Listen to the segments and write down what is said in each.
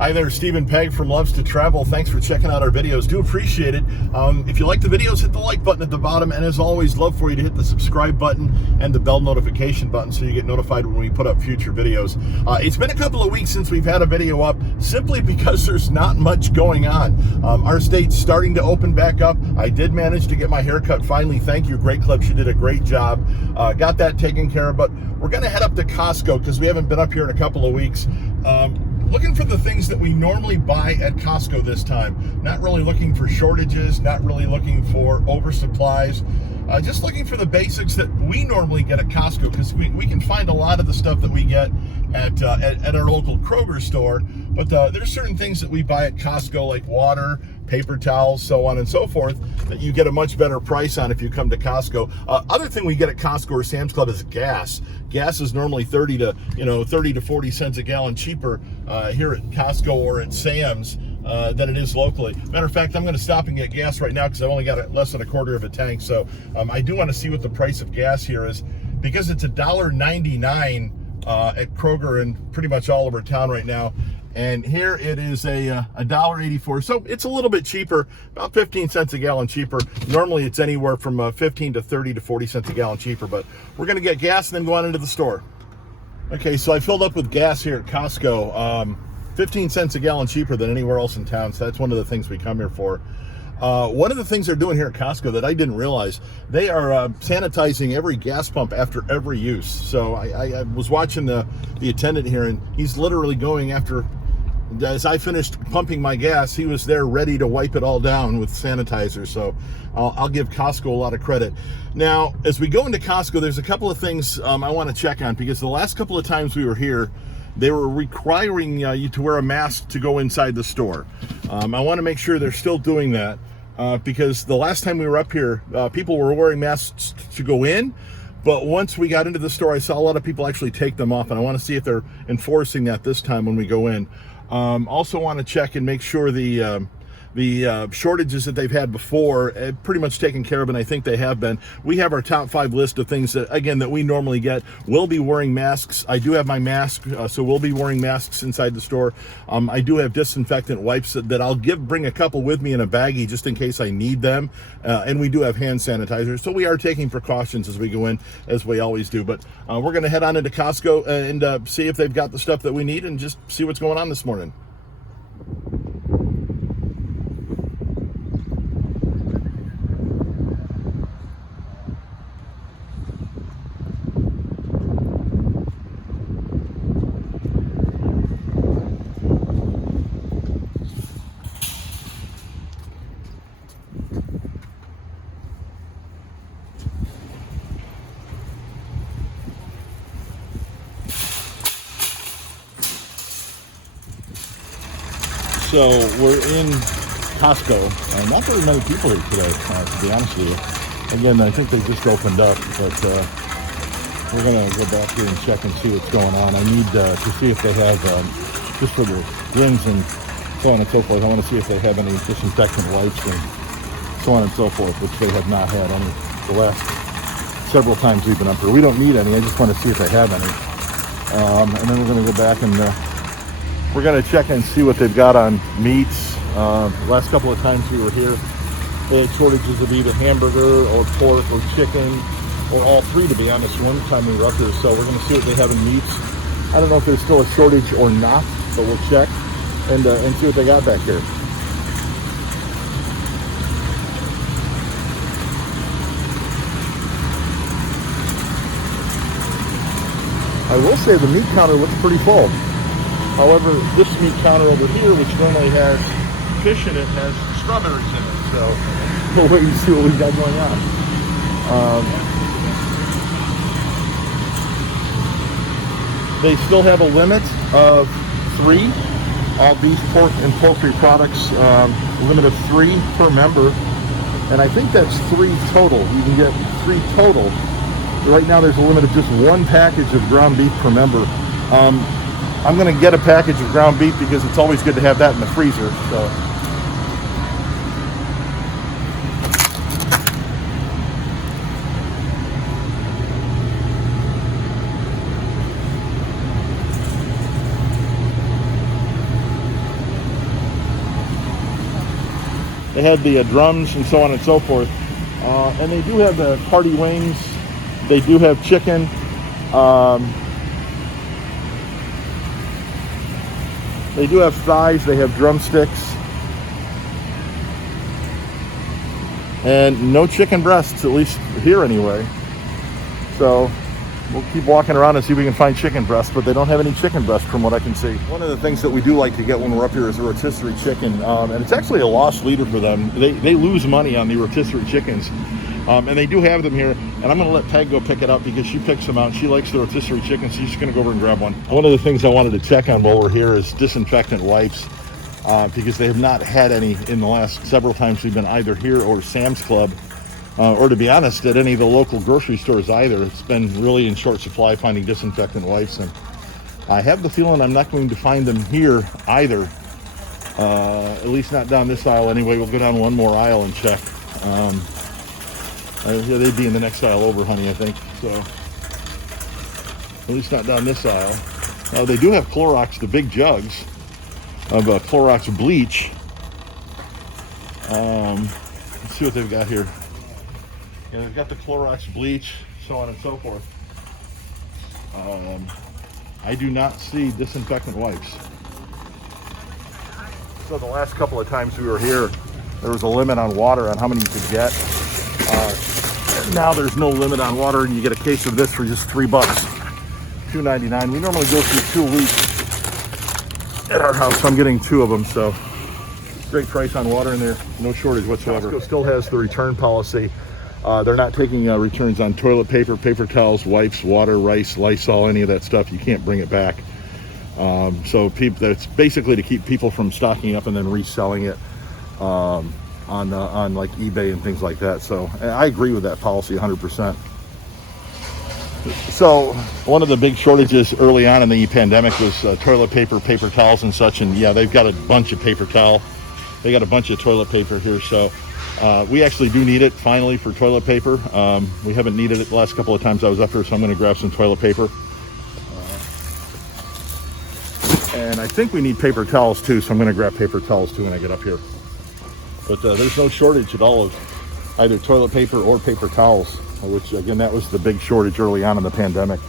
Hi there, Stephen Pegg from Loves to Travel. Thanks for checking out our videos. Do appreciate it. If you like the videos, hit the like button at the bottom. And as always, love for you to hit the subscribe button and the bell notification button so you get notified when we put up future videos. It's been a couple of weeks since we've had a video up simply because there's not much going on. Our state's starting to open back up. I did manage to get my haircut finally. Thank you, Great Clip. She did a great job. Got that taken care of. But we're going to head up to Costco because we haven't been up here in a couple of weeks. Looking for the things that we normally buy at Costco this time. Not really looking for shortages, not really looking for oversupplies. Just looking for the basics that we normally get at Costco, because we can find a lot of the stuff that we get at our local Kroger store, but there's certain things that we buy at Costco, like water, paper towels, so on and so forth, that you get a much better price on if you come to Costco. Other thing we get at Costco or Sam's Club is gas. Gas is normally 30 to 40 cents a gallon cheaper here at Costco or at Sam's than it is locally. Matter of fact, I'm going to stop and get gas right now because I've only got less than a quarter of a tank. So I do want to see what the price of gas here is, because it's $1.99 at Kroger and pretty much all over town right now. And here it is $1.84. So it's a little bit cheaper, about 15 cents a gallon cheaper. Normally it's anywhere from 15 to 30 to 40 cents a gallon cheaper, but we're going to get gas and then go on into the store. Okay, so I filled up with gas here at Costco. 15 cents a gallon cheaper than anywhere else in town. So that's one of the things we come here for. One of the things they're doing here at Costco that I didn't realize, they are sanitizing every gas pump after every use. So I was watching the attendant here, and he's literally going after, as I finished pumping my gas, he was there ready to wipe it all down with sanitizer. So I'll give Costco a lot of credit. Now, as we go into Costco, there's a couple of things I want to check on, because the last couple of times we were here, they were requiring you to wear a mask to go inside the store. I want to make sure they're still doing that, because the last time we were up here, people were wearing masks to go in, but once we got into the store, I saw a lot of people actually take them off, and I want to see if they're enforcing that this time when we go in. Also want to check and make sure the shortages that they've had before pretty much taken care of, and I think they have been. We have our top 5 list of things that, again, that we normally get. We'll be wearing masks. I do have my mask, so we'll be wearing masks inside the store. I do have disinfectant wipes that I'll bring a couple with me in a baggie just in case I need them, and we do have hand sanitizer, so we are taking precautions as we go in, as we always do. But we're going to head on into Costco and see if they've got the stuff that we need, and just see what's going on this morning. So we're in Costco. Not very many people here today, to be honest with you. Again, I think they just opened up, but we're going to go back here and check and see what's going on. I need to see if they have, just for the rings and so on and so forth, I want to see if they have any disinfectant wipes and so on and so forth, which they have not had any the last several times we've been up here. We don't need any. I just want to see if they have any. And then we're going to go back and we're going to check and see what they've got on meats. Last couple of times we were here, they had shortages of either hamburger or pork or chicken, or all three, to be honest, one time we were up here. So we're going to see what they have in meats. I don't know if there's still a shortage or not, but we'll check and see what they got back here. I will say the meat counter looks pretty full. However, this meat counter over here, which normally has fish in it, has strawberries in it. So we'll wait and see what we've got going on. They still have a limit of 3. All beef, pork, and poultry products, limit of 3 per member. And I think that's 3 total. You can get 3 total. Right now there's a limit of just 1 package of ground beef per member. I'm going to get a package of ground beef because it's always good to have that in the freezer. So They had the drums and so on and so forth. And they do have the party wings. They do have chicken. They do have thighs. They have drumsticks. And no chicken breasts, at least here anyway. So we'll keep walking around and see if we can find chicken breasts, but they don't have any chicken breasts from what I can see. One of the things that we do like to get when we're up here is a rotisserie chicken, and it's actually a loss leader for them. They lose money on the rotisserie chickens, and they do have them here, and I'm going to let Peg go pick it up because she picks them out. She likes the rotisserie chicken, so she's just going to go over and grab one. One of the things I wanted to check on while we're here is disinfectant wipes. Because they have not had any in the last several times we've been either here or Sam's Club, or to be honest, at any of the local grocery stores either. It's been really in short supply finding disinfectant wipes, and I have the feeling I'm not going to find them here either, at least not down this aisle anyway. We'll go down one more aisle and check. Yeah, they'd be in the next aisle over, honey, I think. So at least not down this aisle. Now they do have Clorox, the big jugs of Clorox bleach. Let's see what they've got here. Yeah, they've got the Clorox bleach, so on and so forth. I do not see disinfectant wipes. So the last couple of times we were here, there was a limit on water on how many you could get. Now there's no limit on water, and you get a case of this for just $3, $2.99. We normally go through 2 weeks at our house. I'm getting 2 of them, so great price on water in there, no shortage whatsoever. Costco still has the return policy. They're not taking returns on toilet paper, paper towels, wipes, water, rice, Lysol, any of that stuff. You can't bring it back. So that's basically to keep people from stocking up and then reselling it on like eBay and things like that. So I agree with that policy 100%. So one of the big shortages early on in the pandemic was toilet paper, paper towels and such. And yeah, they've got a bunch of paper towel. They got a bunch of toilet paper here. So we actually do need it finally for toilet paper. We haven't needed it the last couple of times I was up here, so I'm going to grab some toilet paper. And I think we need paper towels too, so I'm going to grab paper towels too when I get up here. But there's no shortage at all of either toilet paper or paper towels, which again, that was the big shortage early on in the pandemic.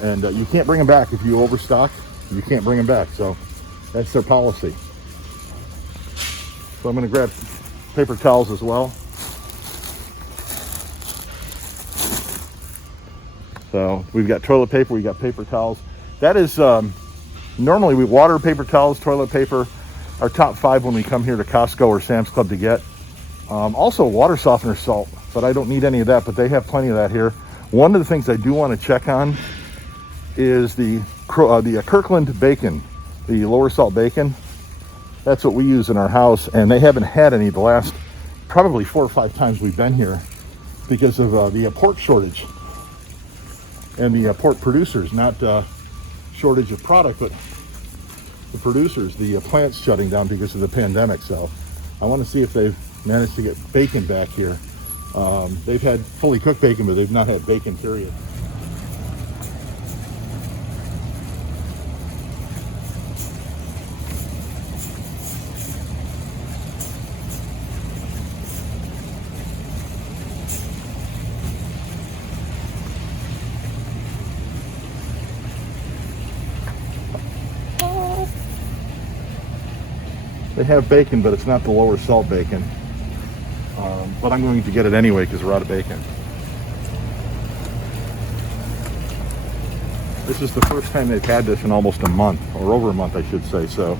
And you can't bring them back. If you overstock, you can't bring them back. So that's their policy. So I'm going to grab paper towels as well. So we've got toilet paper, we've got paper towels. That is, normally we water, paper towels, toilet paper, our top 5 when we come here to Costco or Sam's Club to get. Also water softener salt, but I don't need any of that, but they have plenty of that here. One of the things I do want to check on is the Kirkland bacon, the lower salt bacon. That's what we use in our house, and they haven't had any the last probably 4 or 5 times we've been here because of the pork shortage and the pork producers, not shortage of product, but the producers, the plants shutting down because of the pandemic. So I want to see if they've managed to get bacon back here. They've had fully cooked bacon, but they've not had bacon, period. They have bacon, but it's not the lower salt bacon. But I'm going to get it anyway because we're out of bacon. This is the first time they've had this in almost a month, or over a month, I should say. So,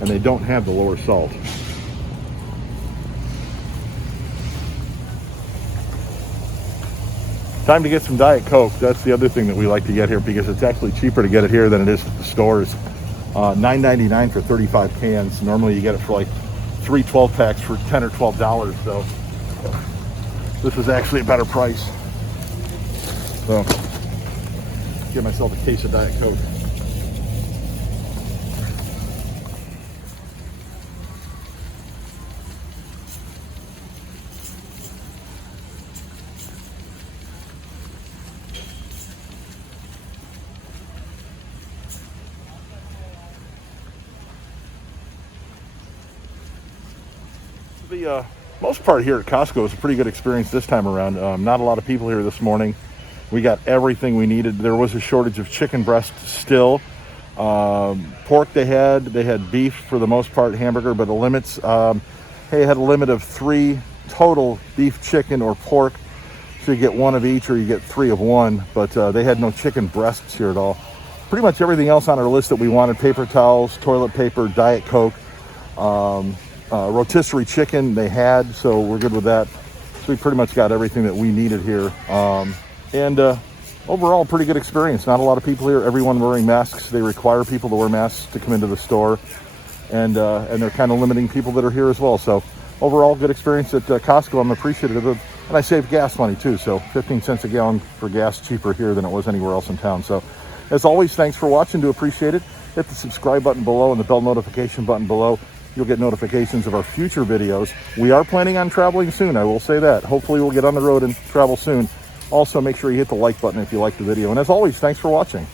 and they don't have the lower salt. Time to get some Diet Coke. That's the other thing that we like to get here because it's actually cheaper to get it here than it is at the stores. $9.99 for 35 cans. Normally you get it for like 3 12-packs for $10 or $12. So this is actually a better price. So get myself a case of Diet Coke. The most part here at Costco is a pretty good experience this time around. Not a lot of people here this morning. We got everything we needed. There was a shortage of chicken breast still. Pork they had beef for the most part, hamburger, but the limits, they had a limit of 3 total beef, chicken, or pork. So you get 1 of each or you get 3 of one, but they had no chicken breasts here at all. Pretty much everything else on our list that we wanted: paper towels, toilet paper, Diet Coke, rotisserie chicken they had, so we're good with that. So we pretty much got everything that we needed here. Overall, pretty good experience. Not a lot of people here. Everyone wearing masks. They require people to wear masks to come into the store, and they're kind of limiting people that are here as well. So overall, good experience at Costco. I'm appreciative of, and I saved gas money too. So 15 cents a gallon for gas, cheaper here than it was anywhere else in town. So as always, thanks for watching. Do appreciate it. Hit the subscribe button below and the bell notification button below. You'll get notifications of our future videos. We are planning on traveling soon, I will say that. Hopefully we'll get on the road and travel soon. Also, make sure you hit the like button if you like the video. And as always, thanks for watching.